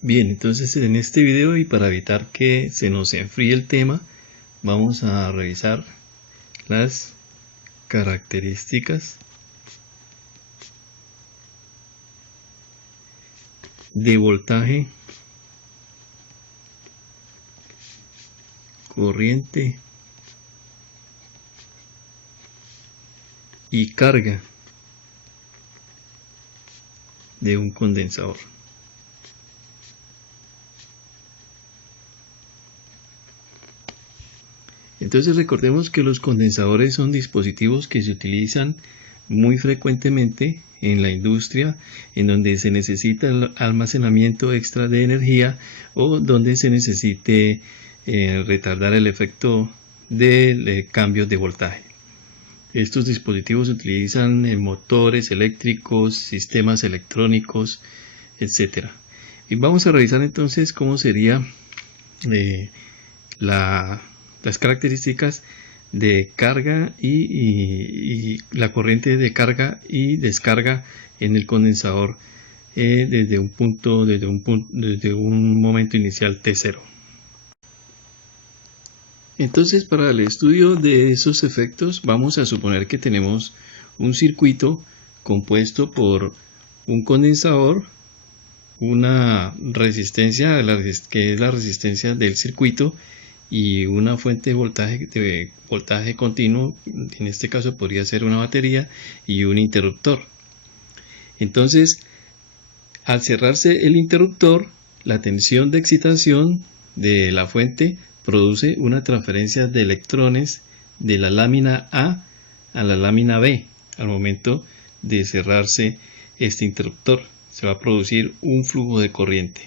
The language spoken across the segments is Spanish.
Bien, entonces en este video, y para evitar que se nos enfríe el tema, vamos a revisar las características de voltaje, corriente y carga de un condensador. Entonces recordemos que los condensadores son dispositivos que se utilizan muy frecuentemente en la industria, en donde se necesita el almacenamiento extra de energía o donde se necesite retardar el efecto del cambio de voltaje. Estos dispositivos se utilizan en motores eléctricos, sistemas electrónicos, etc. Y vamos a revisar entonces cómo sería las características de carga y la corriente de carga y descarga en el condensador desde un momento inicial T0. Entonces, para el estudio de esos efectos, vamos a suponer que tenemos un circuito compuesto por un condensador, una resistencia que es la resistencia del circuito, y una fuente de voltaje continuo, en este caso podría ser una batería, y un interruptor. Entonces, al cerrarse el interruptor, la tensión de excitación de la fuente produce una transferencia de electrones de la lámina A a la lámina B. Al momento de cerrarse este interruptor, se va a producir un flujo de corriente.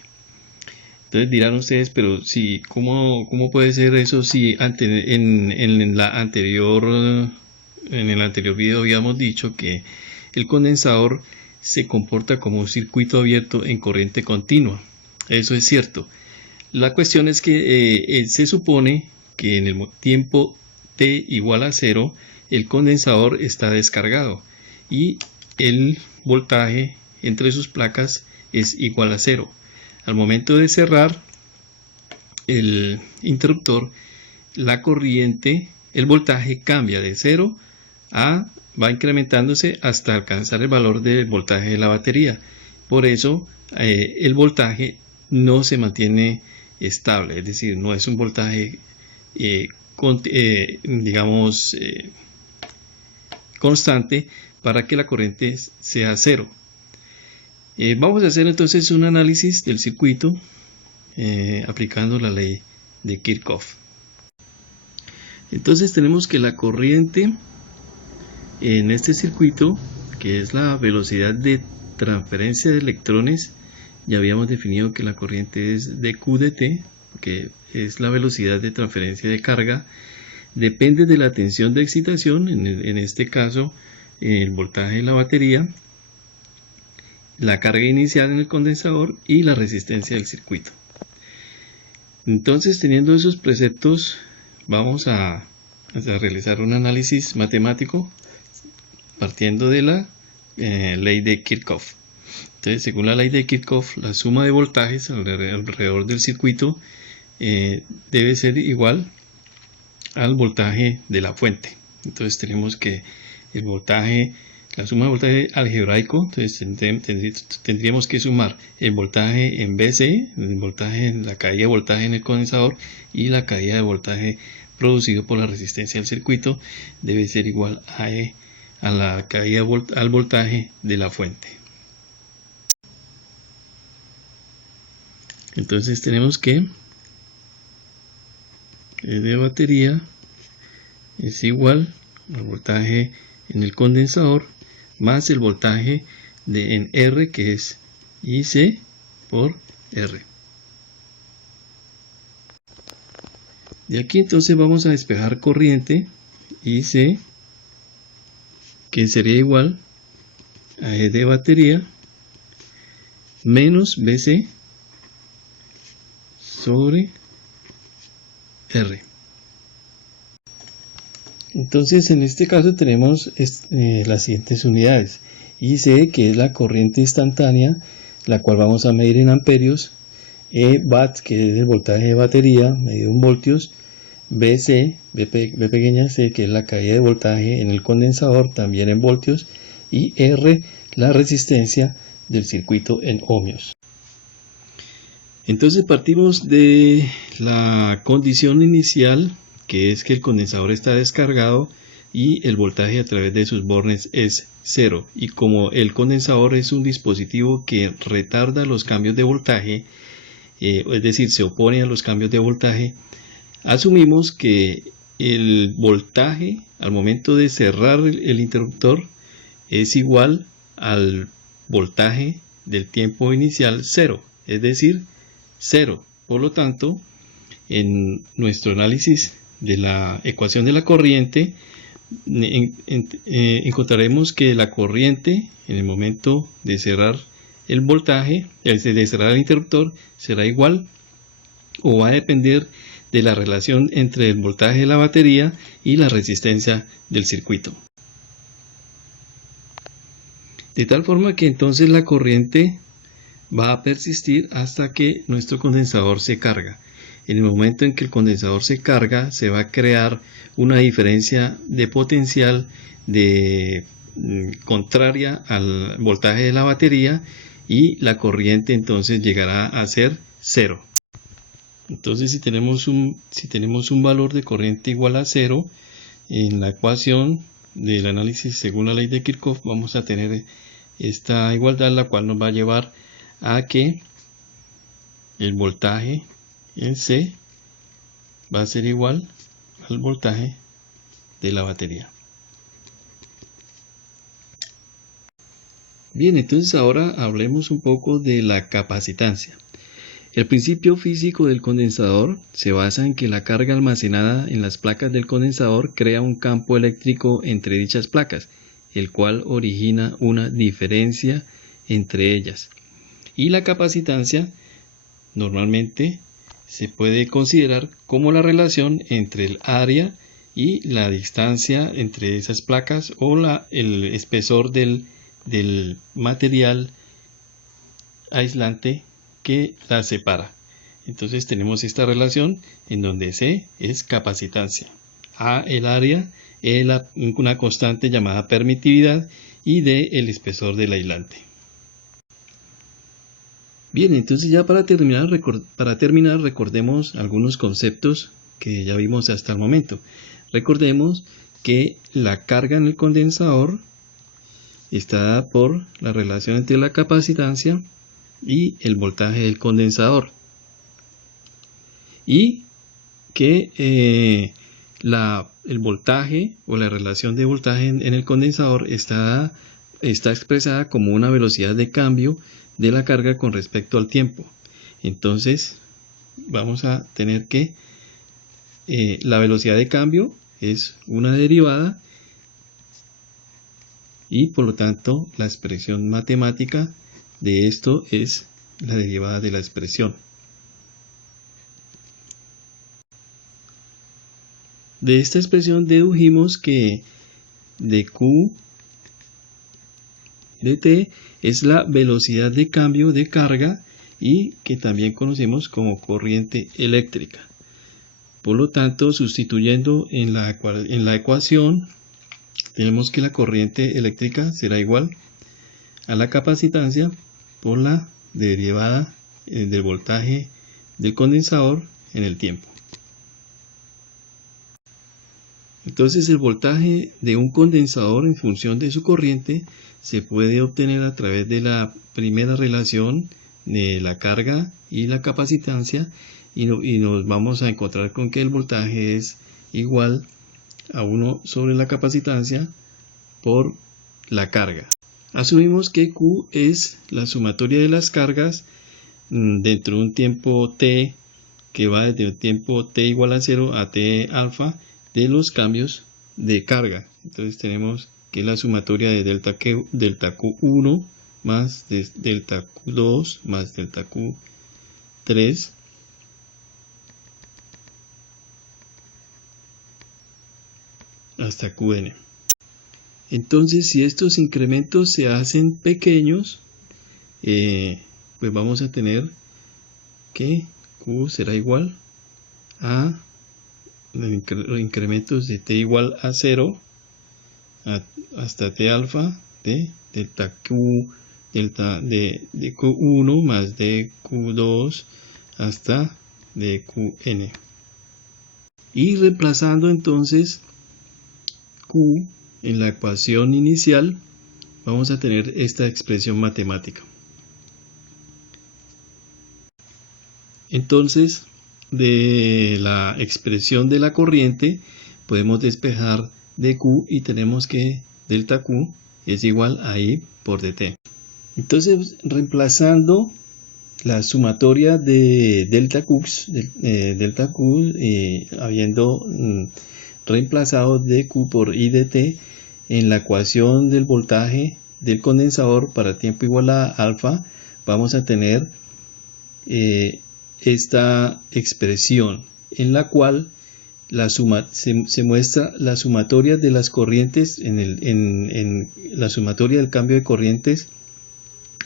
Entonces dirán ustedes, pero si, ¿cómo puede ser eso si en el anterior video habíamos dicho que el condensador se comporta como un circuito abierto en corriente continua? Eso es cierto. La cuestión es que se supone que en el tiempo t igual a 0, el condensador está descargado y el voltaje entre sus placas es igual a 0. Al momento de cerrar el interruptor, la corriente, el voltaje cambia de 0 va incrementándose hasta alcanzar el valor del voltaje de la batería. Por eso el voltaje no se mantiene estable, es decir, no es un voltaje constante para que la corriente sea 0. Vamos a hacer entonces un análisis del circuito aplicando la ley de Kirchhoff. Entonces tenemos que la corriente en este circuito, que es la velocidad de transferencia de electrones, ya habíamos definido que la corriente es dQ dt, que es la velocidad de transferencia de carga, depende de la tensión de excitación, en este caso el voltaje de la batería, la carga inicial en el condensador y la resistencia del circuito. Entonces, teniendo esos preceptos, vamos a realizar un análisis matemático partiendo de la ley de Kirchhoff. Entonces, según la ley de Kirchhoff, la suma de voltajes alrededor del circuito debe ser igual al voltaje de la fuente. Entonces tenemos que el voltaje, la suma de voltaje algebraico, entonces tendríamos que sumar el voltaje en BC, la caída de voltaje en el condensador, y la caída de voltaje producido por la resistencia del circuito debe ser igual a la caída al voltaje de la fuente. Entonces tenemos que E de batería es igual al voltaje en el condensador más el voltaje en R, que es IC por R. De aquí entonces vamos a despejar corriente IC, que sería igual a E de batería menos BC sobre R. Entonces en este caso tenemos las siguientes unidades: IC, que es la corriente instantánea, la cual vamos a medir en amperios, E watts, que es el voltaje de batería medido en voltios, BC, B pequeña c, que es la caída de voltaje en el condensador, también en voltios, y R, la resistencia del circuito en ohmios. Entonces partimos de la condición inicial, que es que el condensador está descargado y el voltaje a través de sus bornes es 0. Y como el condensador es un dispositivo que retarda los cambios de voltaje, es decir, se opone a los cambios de voltaje, asumimos que el voltaje al momento de cerrar el interruptor es igual al voltaje del tiempo inicial 0, es decir, 0. Por lo tanto, en nuestro análisis de la ecuación de la corriente, encontraremos que la corriente en el momento de cerrar el voltaje, de cerrar el interruptor, será igual o va a depender de la relación entre el voltaje de la batería y la resistencia del circuito. De tal forma que entonces la corriente va a persistir hasta que nuestro condensador se carga. En el momento en que el condensador se carga, se va a crear una diferencia de potencial contraria al voltaje de la batería y la corriente entonces llegará a ser 0. Entonces si tenemos un valor de corriente igual a 0, en la ecuación del análisis según la ley de Kirchhoff vamos a tener esta igualdad, la cual nos va a llevar a que el voltaje en C va a ser igual al voltaje de la batería. Bien, entonces ahora hablemos un poco de la capacitancia. El principio físico del condensador se basa en que la carga almacenada en las placas del condensador crea un campo eléctrico entre dichas placas, el cual origina una diferencia entre ellas. Y la capacitancia normalmente se puede considerar como la relación entre el área y la distancia entre esas placas o el espesor del material aislante que las separa. Entonces tenemos esta relación en donde C es capacitancia, A el área, E una constante llamada permitividad y D el espesor del aislante. Bien, entonces ya para terminar recordemos algunos conceptos que ya vimos hasta el momento. Recordemos que la carga en el condensador está dada por la relación entre la capacitancia y el voltaje del condensador, y que el voltaje o la relación de voltaje en el condensador está expresada como una velocidad de cambio de la carga con respecto al tiempo. Entonces vamos a tener que la velocidad de cambio es una derivada y por lo tanto la expresión matemática de esto es la derivada de la expresión. De esta expresión dedujimos que dQ dt es la velocidad de cambio de carga y que también conocemos como corriente eléctrica. Por lo tanto, sustituyendo en la ecuación, tenemos que la corriente eléctrica será igual a la capacitancia por la derivada del voltaje del condensador en el tiempo. Entonces el voltaje de un condensador en función de su corriente se puede obtener a través de la primera relación de la carga y la capacitancia y nos vamos a encontrar con que el voltaje es igual a 1 sobre la capacitancia por la carga. Asumimos que Q es la sumatoria de las cargas dentro de un tiempo t que va desde el tiempo t igual a 0 a t alfa de los cambios de carga. Entonces tenemos que la sumatoria de delta Q1 más delta Q2 más delta Q3 hasta Qn. Entonces, si estos incrementos se hacen pequeños, pues vamos a tener que Q será igual a los incrementos de T igual a 0 hasta T alfa de delta Q, delta de Q1 más de Q2 hasta de Qn. Y reemplazando entonces Q en la ecuación inicial, vamos a tener esta expresión matemática. Entonces, de la expresión de la corriente, podemos despejar dQ y tenemos que delta Q es igual a I por dt. Entonces, reemplazando la sumatoria de delta Q, habiendo reemplazado dQ por I dt en la ecuación del voltaje del condensador para tiempo igual a alfa, vamos a tener esta expresión en la cual se muestra la sumatoria de las corrientes en la sumatoria del cambio de corrientes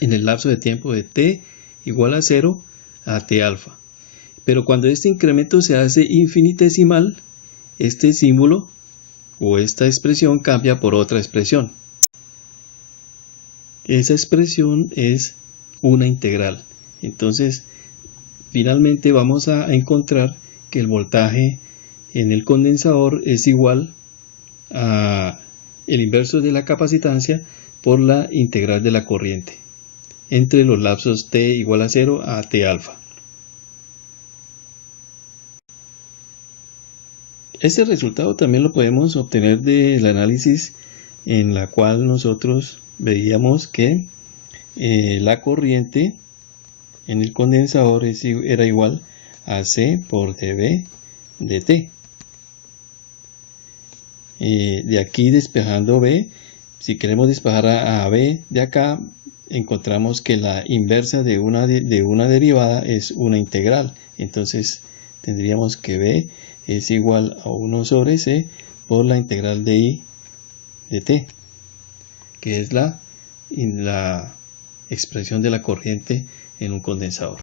en el lapso de tiempo de t igual a 0 a t alfa. Pero cuando este incremento se hace infinitesimal, este símbolo o esta expresión cambia por otra expresión. Esa expresión es una integral. Entonces, finalmente vamos a encontrar que el voltaje en el condensador es igual a el inverso de la capacitancia por la integral de la corriente entre los lapsos t igual a 0 a t alfa. Este resultado también lo podemos obtener del análisis en la cual nosotros veíamos que la corriente en el condensador era igual a C por dB dt. De aquí despejando B, si queremos despejar a B de acá, encontramos que la inversa de una derivada es una integral. Entonces tendríamos que B es igual a 1 sobre C por la integral de I de T, que es la expresión de la corriente en un condensador.